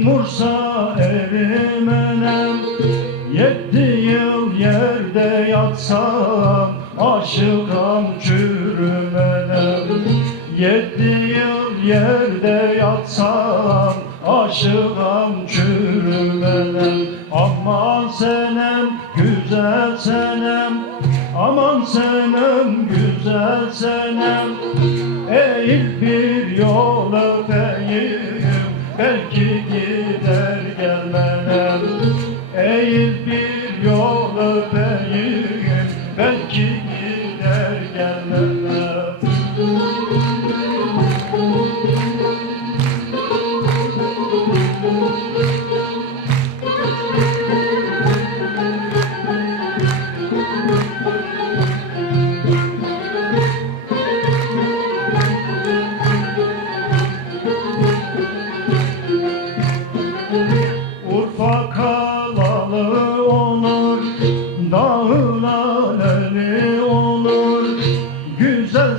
Gün vursa erimenem Yetti yıl yerde yatsam Aşıkam çürümenem Yetti yıl yerde yatsam Aşıkam çürümenem Aman senem güzel senem. Aman senem güzel senem. Eğil bir yol öpeyim. Belki Eğil bir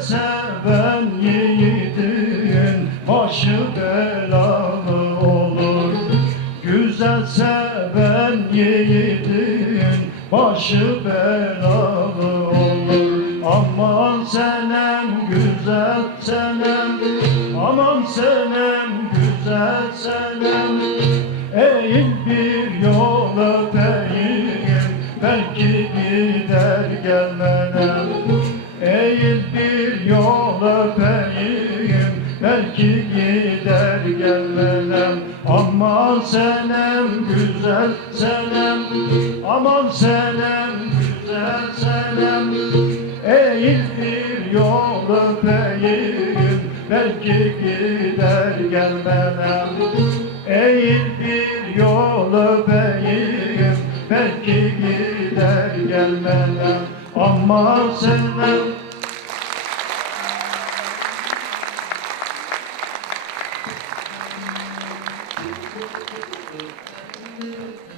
seven yiğidin başı belalı olur. Güzel seven yiğidin başı belalı olur. Aman senem güzel senem, aman senem güzel senem. Eğil bir yol öpeyim Belki gider Aman senem güzel senem Aman senem güzel senem. Eğil bir yol öpeyim Belki gider gelmenem Eğil bir yol öpeyim Belki gider gelmenem Ama senem Thank you.